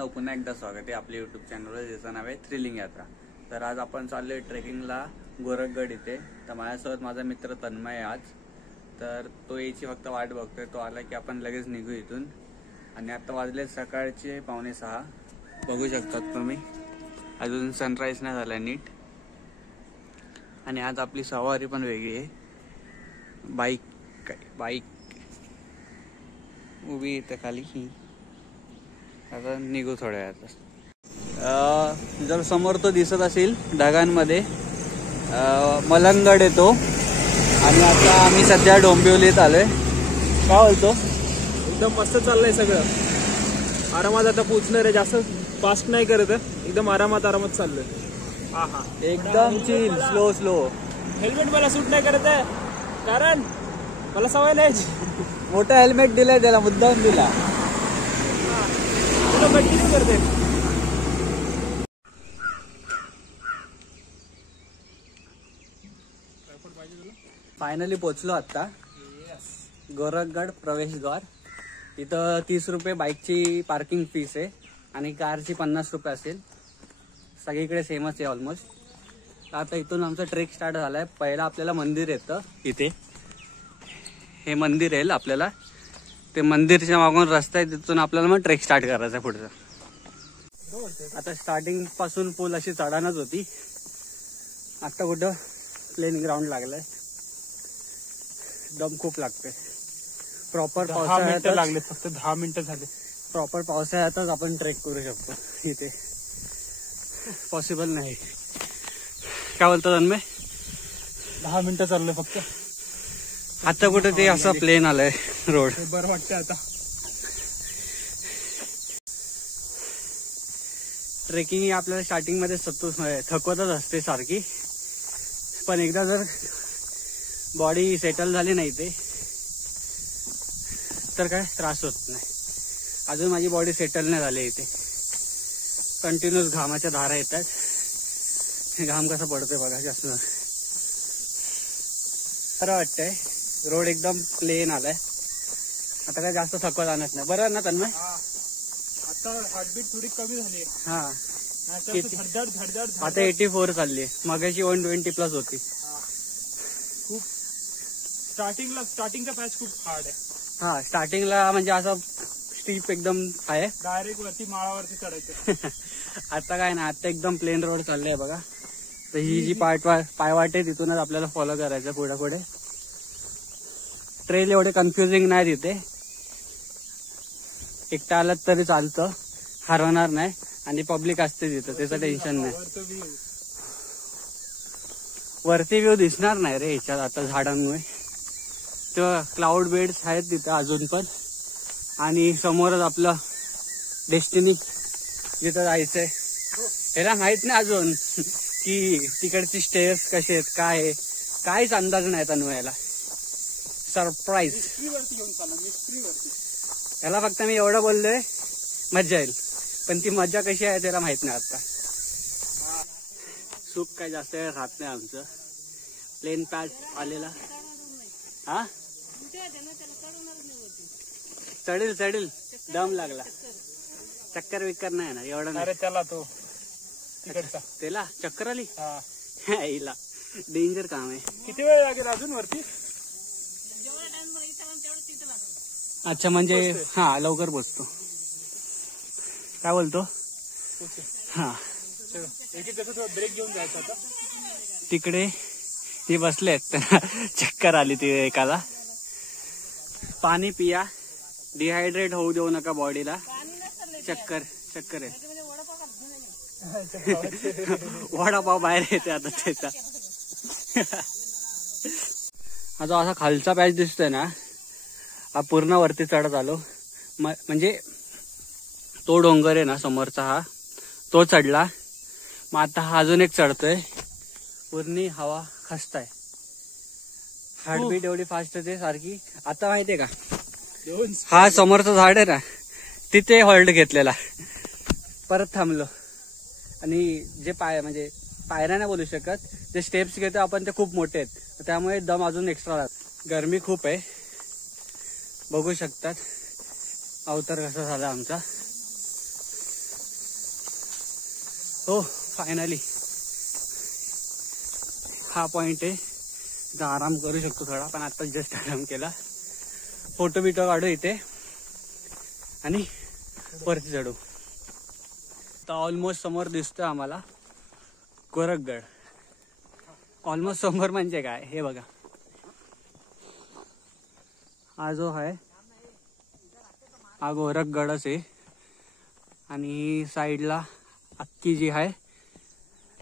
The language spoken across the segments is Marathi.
मित्रांनो, पुन्हा एकदा स्वागत आहे आपल्या यूट्यूब चॅनलवर, ज्याचं नाव आहे थ्रिलिंग यात्रा। तर आज आपण चाललोय ट्रेकिंगला गोरखगड इथे। तर माझ्यासोबत माझा मित्र तन्मय आहे आज। तर तो यायची फक्त वाट बघतोय, तो आला की आपण लगेच निघू इथून। आणि आता वाजले सकाळचे 5:45। बघू शकतात तुम्ही, अजून सनराईज नाही झाला नीट। आणि आज आपली सवारी पण वेगळी आहे, बाईक उभी इथे खाली ही। आता निघू थोड्या वेळात। जर समोर तो दिसत असेल ढगांमध्ये, मलंगगड येतो। आणि आता आम्ही सध्या डोंबिवलीत आलोय। काय बोलतो? एकदम मस्त चाललंय सगळं, आरामात आता पोहोचणार आहे। जास्त फास्ट नाही करत, एकदम आरामात चाललोय। हा हा, एकदम चिल, स्लो। हेल्मेट मला सूट नाही करत आहे, कारण मला सवय नाही। मोठा हेल्मेट दिलाय त्याला, मुद्दाम दिला। कंटिन्यू करते। फायनली पोहोचलो आता गोरखगड प्रवेशद्वार। इथं 30 रुपये बाईकची पार्किंग फीस आहे आणि कारची 50 रुपये असेल। सगळीकडे सेमच आहे ऑलमोस्ट। आता इथून आमचा ट्रेक स्टार्ट झालाय। पहिला आपल्याला मंदिर येतं इथे, हे मंदिर येईल आपल्याला। ते मंदिरच्या मागून रस्ता आहे, तिथून आपल्याला मग ट्रेक स्टार्ट करायचा पुढचा। आता स्टार्टिंग पासून पूल अशी चढाणच होती, आता कुठं प्लेन ग्राउंड लागलाय। दम खूप लागते। प्रॉपर पावसाळ्यात लागले, फक्त 10 मिनिटं झाले। प्रॉपर पावसाळ्यातच आपण ट्रेक करू शकतो, इथे पॉसिबल नाही। काय बोलतो तन्मय? 10 मिनिटं चाललंय फक्त। आता कुठे ते असं प्लेन आलंय रोड, बरं वाटतंय आता। ट्रेकिंग ही आपल्याला स्टार्टिंग मध्ये थकवतच असते सारखी, पण एकदा जर बॉडी सेटल झाली नाही ते तर काय त्रास होत नाही। अजून माझी बॉडी सेटल नाही झाली इथे, कंटिन्यूस घामाच्या धारा येतात। घाम कसा पडतोय बघा जास्त। बरं वाटतंय, रोड एकदम प्लेन आलाय, आता काय जास्त थकवा जाणत नाही। बरं ना तन्मय? आता हार्टबीट थोडी कमी झाली। हा, धडधड आता 84 चालली, मगाशी 120+ होती। खूप स्टार्टिंगचा पॅच खूप हार्ड आहे। हा, स्टार्टिंगला म्हणजे असं स्टीप एकदम आहे, डायरेक्ट वरती माळावरती चढायचं। आता काय ना, आता एकदम प्लेन रोड चाललंय बघा। तर ही जी पायवाट आहे तिथूनच आपल्याला फॉलो करायचं पुढे। ट्रेल एवढे कन्फ्युजिंग नाही तिथे, एकटा आलात तरी चालतं, हरवणार नाही। आणि पब्लिक असते तिथं, त्याचं टेन्शन नाही। वरती व्ह्यू दिसणार नाही रे ह्याच्यात आता झाडांमुळे। तर क्लाउड बेड्स आहेत तिथं अजून पण, आणि समोरच आपलं डेस्टिनी जिथं जायचंय। ह्याला माहित नाही अजून की तिकडची स्टेअर्स कसे आहेत, काय आहे, काहीच अंदाज नाही तन्मयला। सरप्राईज। याला फक्त मी एवढं बोललोय मजा येईल, पण ती मजा कशी आहे त्याला माहित नाही आता। सुख काय जास्त वेळ राहत नाही आमचं, प्लेन पॅच आलेला। हा, चढेल, दम लागला, चक्कर विक्कर नाही ना एवढं नाही। त्याला तो तिकडचा त्याला चक्कर आली, हिला डेंजर काम आहे। किती वेळ लागेल अजून वरती? अच्छा, म्हणजे हा लवकर पोचतो। काय बोलतो? हा, ब्रेक घेऊन जायचं आता। तिकडे हे बसलेत, चक्कर आली ती एकाला। पाणी पिया, डिहायड्रेट होऊ देऊ नका बॉडीला। चक्कर आहे। वडापाव बाहेर येते आता त्याचा। हा जो असा खालचा पॅच दिसतोय ना, हा पूर्ण वरती चढत आलो। म्हणजे तो डोंगर आहे ना समोरचा, हा तो चढला। मग आता हा अजून एक चढतोय, पूर्ण हवा खसताय। हार्टबीट एवढी फास्ट आहे सारखी। आता माहितीये का, हा समोरचं झाड आहे ना, तिथे हॉल्ट घेतलेला, परत थांबलो। आणि जे म्हणजे पायऱ्या नाही बोलू शकत, जे स्टेप्स घेतो आपण ते खूप मोठे आहेत, त्यामुळे दम अजून एक्स्ट्रा लागतो। गरमी खूप आहे, बघू शकतात अवतार कसा झाला आमचा। हो फायनली हा पॉइंट आहे, इथं आराम करू शकतो थोडा, पण आता जस्ट आराम केला. फोटो बिटो काढू इथे आणि वरती चढू. तर ऑलमोस्ट समोर दिसतोय आम्हाला गोरखगड. ऑलमोस्ट समोर म्हणजे काय हे बघा, हा जो आहे हा गोरखगडच आहे आणि साईडला अख्खी जी आहे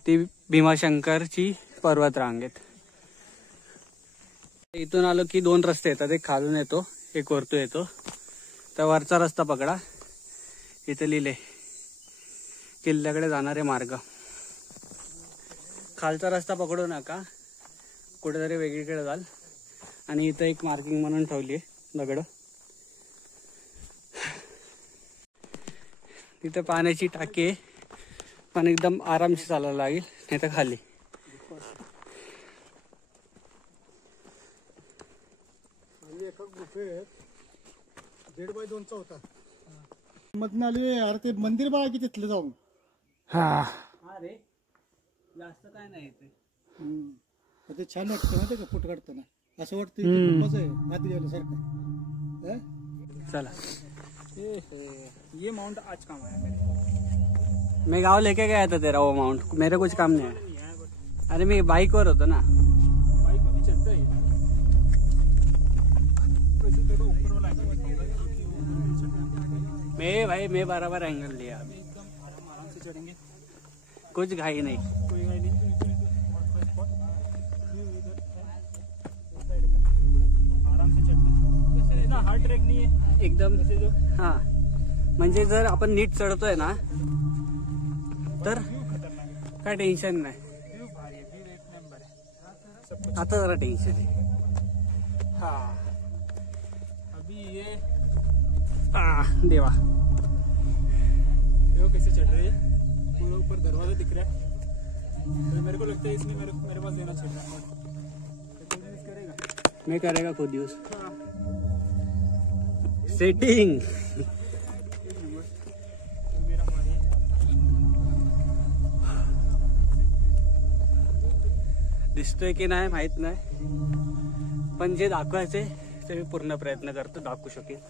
ती भीमाशंकरची पर्वत रांगेत. इथून आलो की 2 रस्ते येतात, एक खालून येतो एक वरतून येतो. तर वरचा रस्ता पकडा, इथे लिहिले किल्ल्याकडे जाणारे मार्ग. खालचा रस्ता पकडू नका, कुठेतरी वेगळीकडे जाल. आणि इथं एक मार्किंग म्हणून ठेवली आहे दगड. तिथे पाण्याची टाकी आहे, पण एकदम आरामशी चालायला लागेल, नाही तर खाली. एका गुफेत 1.5 होता मधनं आली. अरे ते मंदिर बघा की तिथलं जाऊन. हा रे, जास्त काय नाही ते. ते छान वाटतं ना ते फोटो काढताना, असं वाटतं खूपच आहे आत गेल्यासारखं. चला ये माउंट आज काम आया मेरे. मैं गाँव लेके गया था तेरा वो माउंट, मेरे कुछ काम नहीं है. अरे मी बाइक वर होतो ना. बाइक को भी चलता है वैसे थोड़ा ऊपर वाला एंगल मैं बराबर एंगल लिया अभी. एकदम आराम से चढ़ेंगे, कुछ घाई नहीं. कोई गाड़ी नहीं. आराम से चढ़ना, इतना हार्ड ट्रैक नहीं है एकदम. वैसे जो हा म्हणजे जर आपण नीट चढतोय ना तर व्यू खतरनाक है. काय टेन्शन नाही. व्यू भारी है, व्यू एक नंबर है. सब कुछ आता जरा टेन्शन आहे. हाँ. अभी ये देवा देखो कैसे चढ़ रहे हैं, पूरा ऊपर दरवाजा दिख रहा है. तो मेरे को लगता है इसमें मेरे पास देना चाहिए. तो कोई यूज करेगा. मैं करेगा खुद यूज. हाँ. सेटिंग एक नंबर. तो मेरा भारी है. दिसतोय की नाही माहित नाही, पण जे दाखवायचे ते मी पूर्ण प्रयत्न करतो दाखवू शकेल.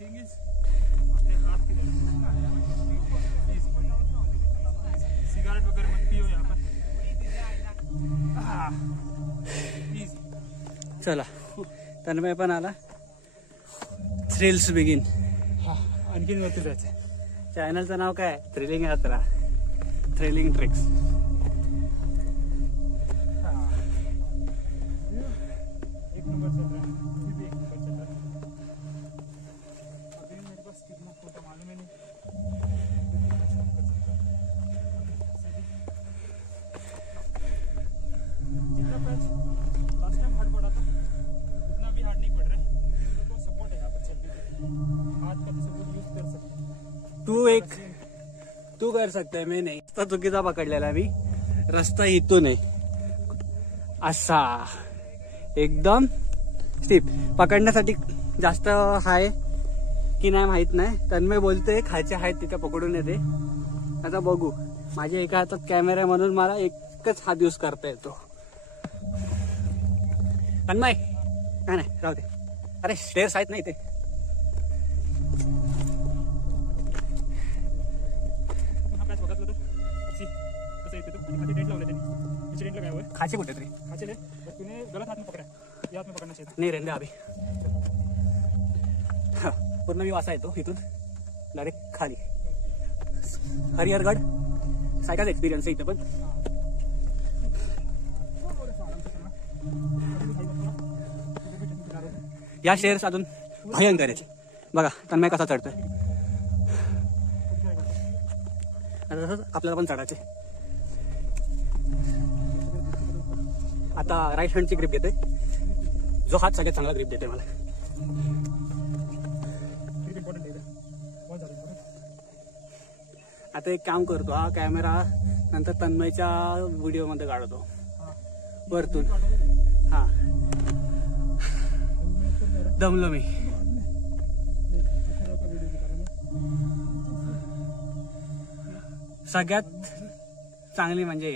थिंग इज अपने हाथ की सिगरेट वगैरह मत पियो यहाँ पर. इजी. चला तन्मय पण आला. Thrills begin. आणखीन वरती जायचं. चॅनलचं नाव काय? थ्रिलिंग यात्रा, थ्रिलिंग ट्रिक्स. एक नंबर चल रहा है, अभी भी एक नंबर चल रहा है. अभी मेरे पास कितना फोटो मालूम ही नहीं. जितना पैच लास्ट टाइम हार्ड पड़ा था उतना भी हार्ड नहीं पड़ रहा है. मेरे को सपोर्ट है यहाँ पर चलने के. हाथ का भी सपोर्ट यूज कर सकते. तू कर सकते, मी नाही. रस्ता चुकीचा पकडलेला मी. रस्ता इथून आहे असा एकदम स्टीप. पकडण्यासाठी जास्त हाय की नाही माहित नाही. तन्मय बोलते खायचे आहेत तिथे पकडून येते. आता बघू. माझ्या एका हातात कॅमेरा आहे म्हणून मला एकच हात यूज करता येतो. तन्मय काय नाही राहू दे. अरे स्टेअर्स आहेत नाही ते. पैच बघितलं तर सी कसं येते तो. खाली डेट लावले त्यांनी. इंसिडेंट लगाया हुआ है. खायचे कुठे तरी खाचे ले और तूने गलत हाथ में पकड़ा है. ये हाथ में पकड़ना चाहिए. नाही रेंदे अभि. पूर्ण मी वासा येतो इथून डायरेक्ट खाली. हरिहरगड सारखाच एक्सपिरियन्स आहे इथं पण. या स्टेअर्स अजून भयंकर आहेत. बघा तन्मय कसा चढतोय. आता तसंच आपल्याला पण चढायचे. आता राईट हँडची ग्रिप घेते. जो हात सगळ्यात चांगला ग्रिप देते मला. आता एक काम करतो. हा कॅमेरा नंतर तन्मयच्या व्हिडिओ मध्ये काढतो वरतून. हा दमलो मी. सगळ्यात चांगली म्हणजे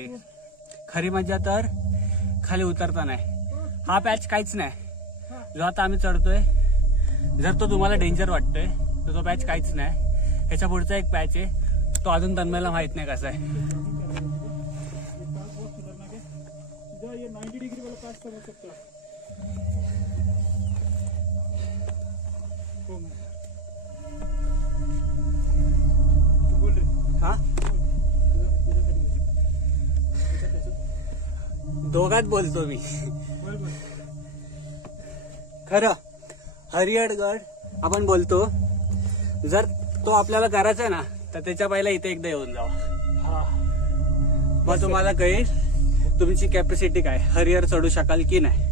खरी मजा तर खाली उतरता नाही. हा पॅच काहीच नाही जो आता आम्ही चढतोय. जर तो तुम्हाला डेंजर वाटतोय तर तो पॅच काहीच नाही. ह्याच्या पुढचा एक पॅच आहे तो अजून तन्मयला माहित नाही कसा आहे. ये 90 डिग्री वाला पास समझ सकता है. बोल रे. हा दोघात बोलतो मी. बोल बोल. खरं हरिहरगड आपण बोलतो जर तो आपल्याला करायचा आहे ना तर त्याच्या पहिला इथे एकदा येऊन जावा. हा मग तुम्हाला कळेल तुमची कॅपॅसिटी काय, हरिहर चढू शकाल की नाही.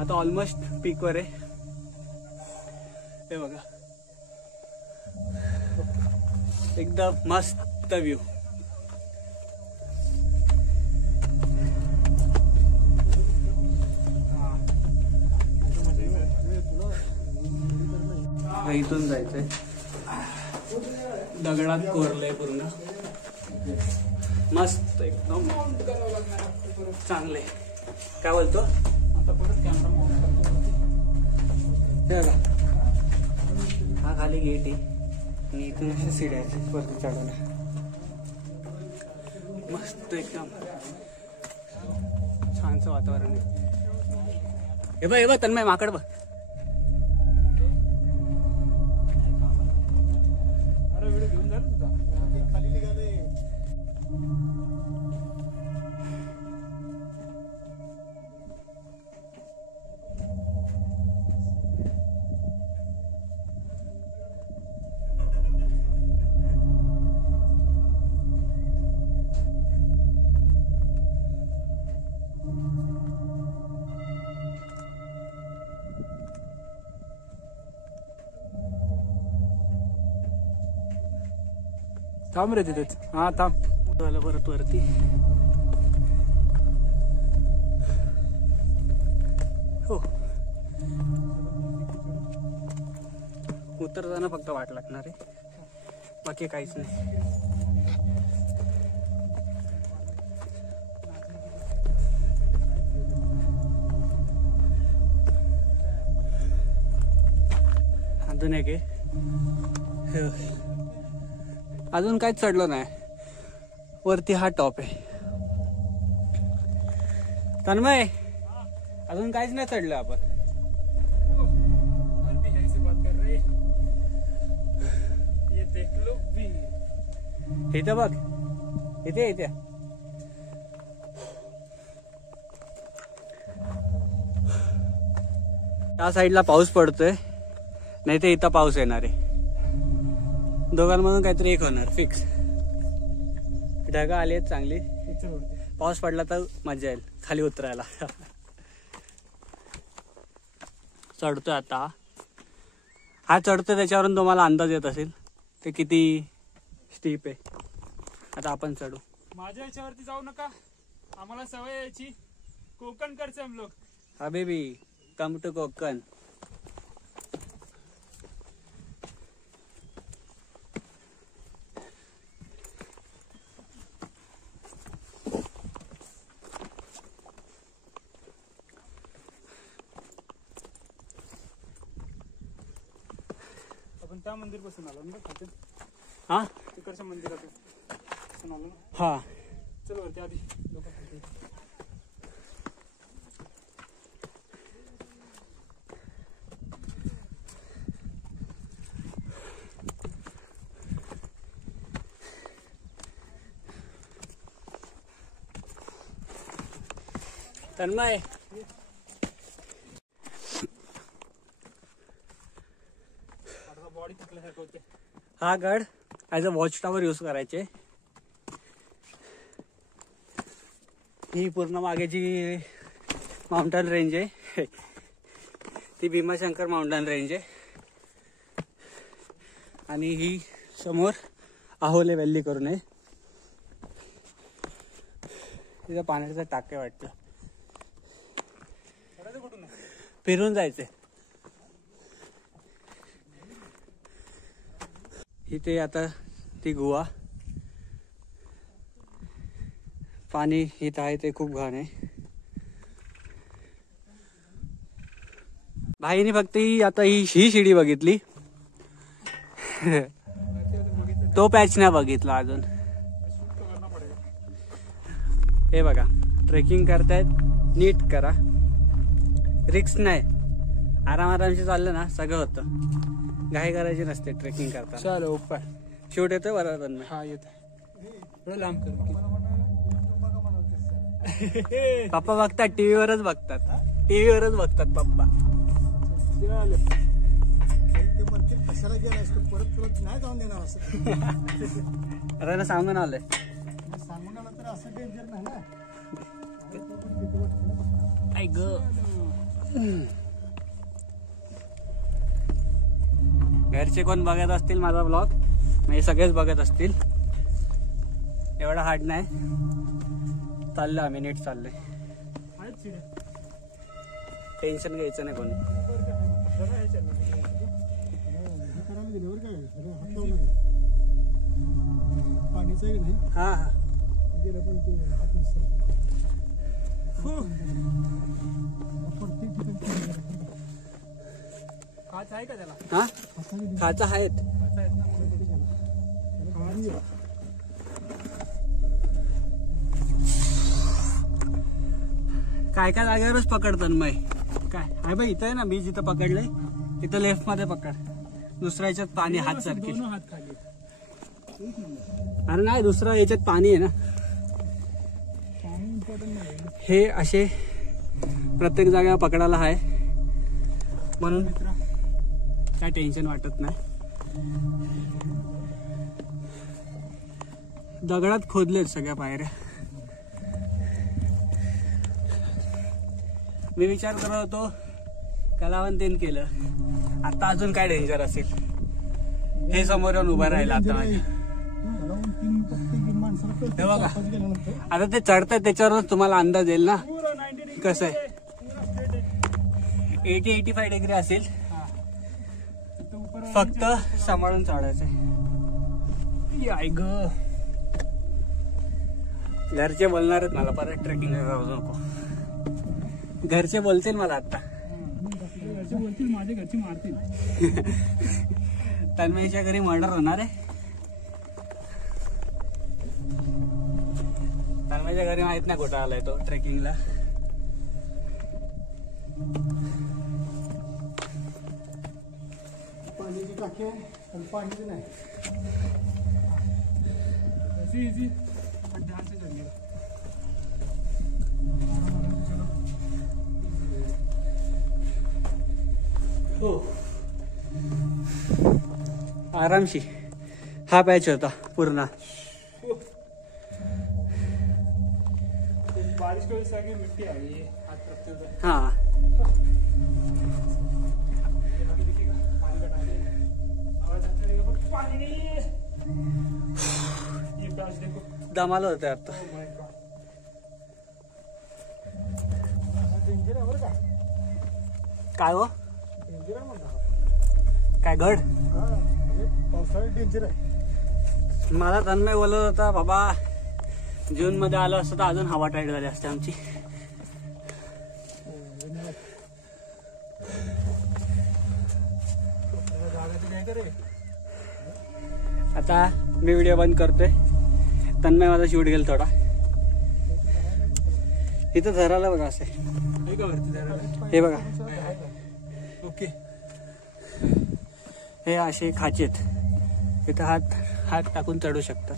आता ऑलमोस्ट पीकवर आहे. हे बघा एकदम मस्त व्ह्यू. इथून जायचंय. दगडात कोरलंय पूर्ण. मस्त एकदम चांगले. काय बोलतो आता परत कॅमेरा माउंट करतो. हे बघा हा खाली गेट आहे आणि इथून अशा सीड्या आहेत वरती चढवल्या. मस्त एकदम छानचं वातावरण आहे. हे बघ तन्मय माकड बघ. अरे व्हिडिओ घेऊन झालं तुझा. खाली निघाले. थांब रे तिथेच. हा थांब. झालं परत वरती. हो उतरताना फक्त वाट लागणार आहे बाकी काहीच नाही. अजून एक आहे. अजून काहीच चढलो नाही. वरती हा टॉप आहे. तन्मय अजून काहीच नाही चढलो आपण. आरती है से बात कर रहे. ये देख लो भी. इथे बघ इथे इथे. त्या साईडला पाऊस पडतोय नाही तर इथं पाऊस येणार आहे. दोघांमधून काहीतरी एक होणार फिक्स. ढगा आली आहेत चांगली. पाऊस पडला तर मजा येईल खाली उतरायला. चढतोय आता. हा चढतोय त्याच्यावरून तुम्हाला अंदाज येत असेल ते किती स्टीप आहे. आता आपण चढू. माझ्या याच्यावरती जाऊ नका. आम्हाला सवय यायची. कोकण करचे हम लोग. हबीबी कम टू कोकण. आपण त्या मंदिर पासून आलो ना खाते. हा तिकडच्या मंदिरातून आलो ना. हा चल वरती आधी लोक खाते. तन्मय बॉडी थकल्यासारखं होते. हा गड as a watch tower use करायचे. ही पूर्ण मागे जी माउंटन रेंज आहे ती भीमाशंकर माउंटन रेंज आहे. आणि ही समोर आहोले व्हॅली करून आहे. तिथं पाण्याचं टाके वाटतं. कुठून फिरून जायचंय. इथे आता ती गुहा. पाणी इथं आहे ते खूप घाण आहे. भाईने फक्त ही शिडी बघितली. तो पॅच नाही बघितला अजून. हे बघा ट्रेकिंग करतायत, नीट करा, रिक्स नाही, आरामशी चाललं ना सगळं होतं. घाई करायची नसते ट्रेकिंग करता. चलो ऊपर शूट येतोय बरोबर ना. हा येत थोडं लांब कर. पप्पा बघतात टीव्हीवरच बघतात, टीव्हीवरच बघतात पप्पा. ते म्हणतील कशाला गेलायस तू, परत तुला नाही जाऊन देणार असं. अरे ना सांगून आलंय. सांगून आलं तर असं डेंजर नाही ना. आई ग. घरचे कोण बघत असतील माझा ब्लॉग, म्हणजे सगळेच बघत असतील. एवढा हार्ड नाही. चाललो आम्ही, नीट चाललोय. टेन्शन घ्यायचं नाही कोणी. पाणीचं नाही. हा हा गेलं पण ते हात नसतं. काच आहे का त्याला? हा खाचा आहेत. काय काय जागेवरच पकडतात मग. काय आहे बाई इथं आहे ना, मी जिथं पकडलंय तिथं लेफ्ट मध्ये पकड. दुसऱ्या याच्यात पाणी हात सारखी. दोन हात खाली. अरे नाही, दुसऱ्या याच्यात पाणी आहे ना. हे असे प्रत्येक जागा पकडायला आहे, म्हणून काय टेन्शन वाटत नाही. दगडात खोदलेत सगळ्या पायऱ्या. मी विचार करत होतो कलावंतीन केलं, आता अजून काय डेंजर असेल. हे समोर येऊन उभं राहिलं आता माझ्या. हे बघा आता ते चढतात, त्याच्यावरच तुम्हाला अंदाज येईल ना कसं आहे. 80-85 डिग्री असेल. फक्त सांभाळून चढायचंय. आई ग. घरचे बोलणार आहेत मला परत ट्रेकिंग जाऊ नको. घरचे बोलतील मला आता. घरचे बोलतील, माझे घरचे मारतील. तन्मयच्या घरी मर्डर होणार आहे. तन्मयच्या घरी माहित नाही कुठं आलाय तो ट्रेकिंगला. पाण्याची टाकी आहे पण पाणीच नाही. इजी ध्यान से चलिएगा. हो आरामशी. हा पॅच होता पूर्ण. बारिश की वजह से आगे मिट्टी आ गई है हाथ रखते हुए. हाँ आगे देखिएगा पानी का टाइम है. आवाज अच्छा रहेगा पर पानी नहीं है. ये प्याज देखो. दमाला होते आता. Oh my God. डेंजर आहे बरं का. काय हो डेंजर आहे म्हणता. काय गड. हा म्हणजे पावसाळ्यात डेंजर आहे. मला तन्मय बोलत होता बाबा जून मध्ये आलं असतं तर अजून हवा टाईट झाली असते आमची. आता मी व्हिडिओ बंद करतोय. तन्मय माझा शूट घेईल थोडा. इथं धरायला बघा असे. हे बघा ओके. हे असे खाचेत. इथं हात टाकून चढू शकतात.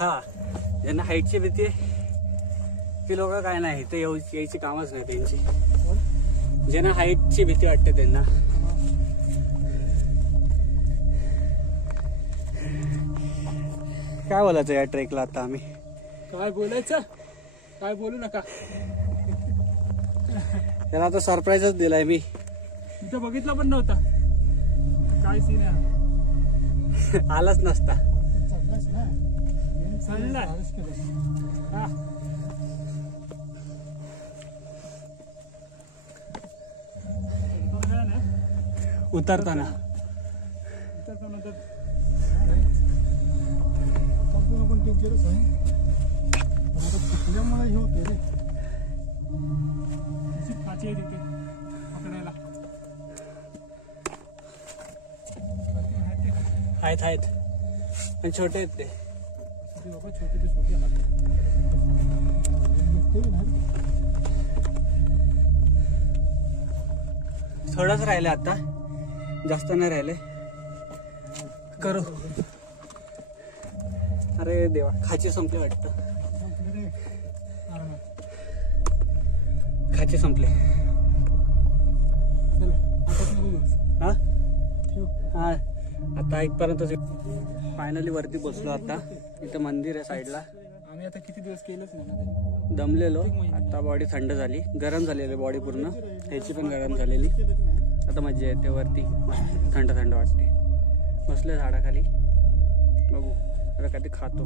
हा ज्यांना हाईटची भीती आहे ती लोक काय नाही ते यायची कामच नाही त्यांची. ज्यांना हाईटची भीती वाटते त्यांना. काय बोलायचं या ट्रेकला आता आम्ही. काय बोलायचं, काय बोलू नका. त्याला आता सरप्राईजच दिलाय मी. तिथं बघितला पण नव्हता काय सीन आहे. आलाच नसता. चढलाच ना चाललाय. हा. थोडं वेळ ना, उतरताना उतरताना तर पण डेंजरच आहे. पण आता चुकल्यामुळे हे होते रे. अशी काची आहे तिथे पकडायला. आहेत आहेत पण छोटे आहेत ते. ते बाबा छोटे ते छोटे हात. दिसते नाही. थोडंच राहिले आता, जास्त नाही राहिले. करू. अरे देवा, खाची संपली वाटतं. संपले रे. आरामात. खाची संपले. चला आता नको घेऊस. हा ठेव. हा आता इथपर्यंतच. फायनली वरती बसलो आता. इथं मंदिर आहे साईडला. आम्ही आता किती दिवस केलंच नाही ना ते. दमलेलो आता. बॉडी थंड झाली, गरम झालेली बॉडी पूर्ण. ह्याची पण गरम झालेली. आता मजा येते वरती, मस्त थंड थंड वाटते. बसले झाडाखाली, बघू आता कधी खातो.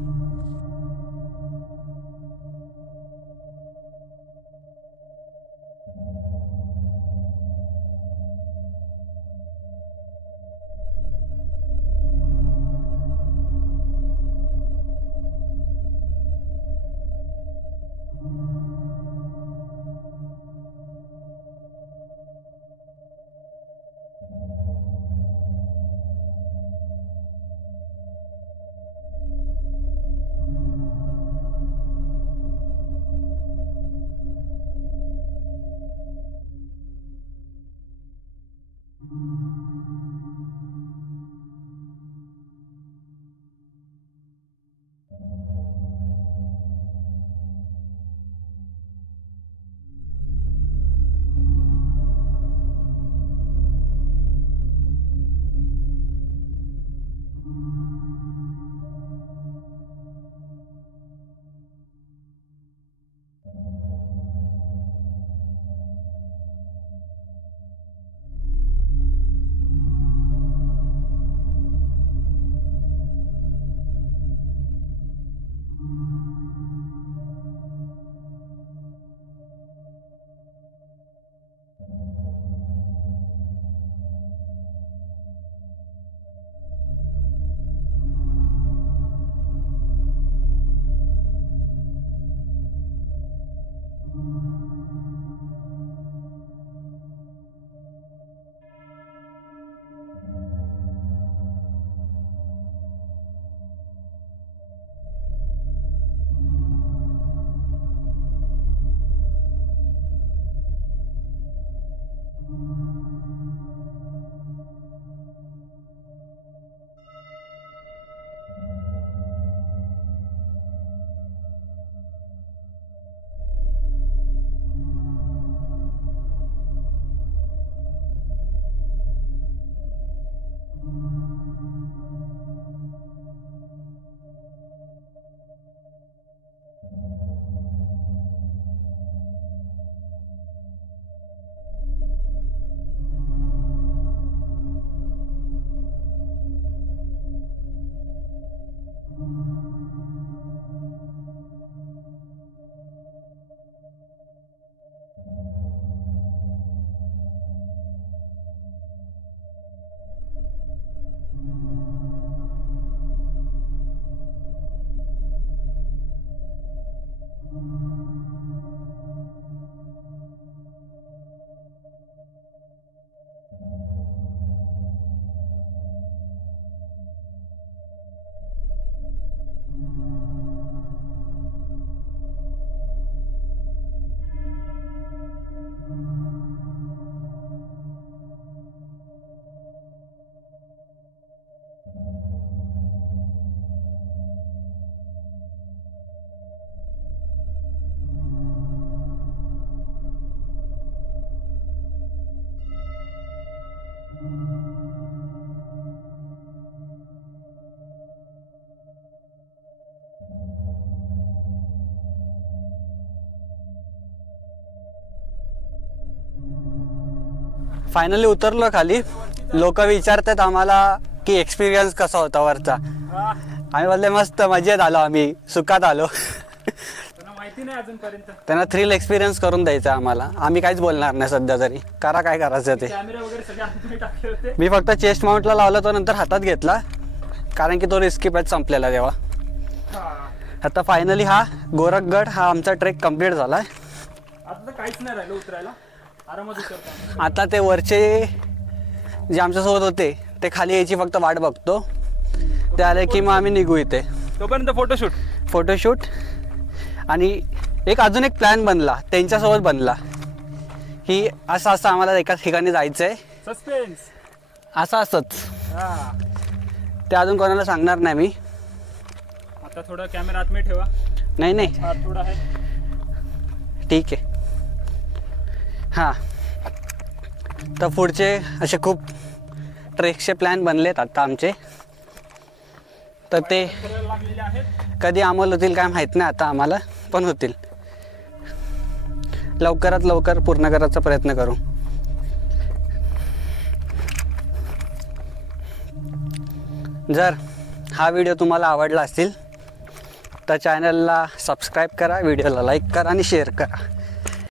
फायनली उतरलो खाली. लोक विचारतात आम्हाला की एक्सपिरियन्स कसा होता वरचा. आम्ही बोलले मस्त मजेत आलो, आम्ही सुखात आलो. त्यांना माहिती नाही अजूनपर्यंत. त्यांना थ्रिल एक्सपिरियन्स करून द्यायचा आम्हाला. आम्ही काहीच बोलणार नाही सध्या तरी, करा काय करायचं ते. कॅमेरे वगैरे सगळे आतमध्ये टाकले होते. मी फक्त चेस्ट माउंटला लावला, तो नंतर हातात घेतला कारण की तो रिस्की पॅच संपलेला तेव्हा. हा. आता फायनली हा गोरखगड हा आमचा ट्रेक कंप्लीट झाला आहे. आता तर काहीच नाही राहिलं उतरायला, आरामात उतरतो. आता ते वरचे जे आमच्यासोबत होते ते खाली यायची फक्त वाट बघतो. ते आले की मग आम्ही निघू इथे. तोपर्यंत फोटोशूट. आणि अजून एक प्लॅन बनला त्यांच्यासोबत बनला की असं आम्हाला एका ठिकाणी जायचं आहे. सस्पेन्स. असंच हा. ते अजून कोणाला सांगणार नाही मी. आता थोडा कॅमेरा आतमध्ये ठेवा. नाही हा थोडा आहे. ठीक आहे. हां, तर पुढचे असे खूप ट्रेकचे प्लॅन बनलेत आता आमचे. तर ते लागलेले आहेत. कधी अंमल होतील काय माहीत नाही आता आम्हाला, पण होतील. लवकरात लवकर पूर्ण करायचा प्रयत्न करू. जर हा व्हिडिओ तुम्हाला आवडला असेल तर चॅनलला सबस्क्राईब करा, व्हिडिओला लाईक करा आणि शेअर करा.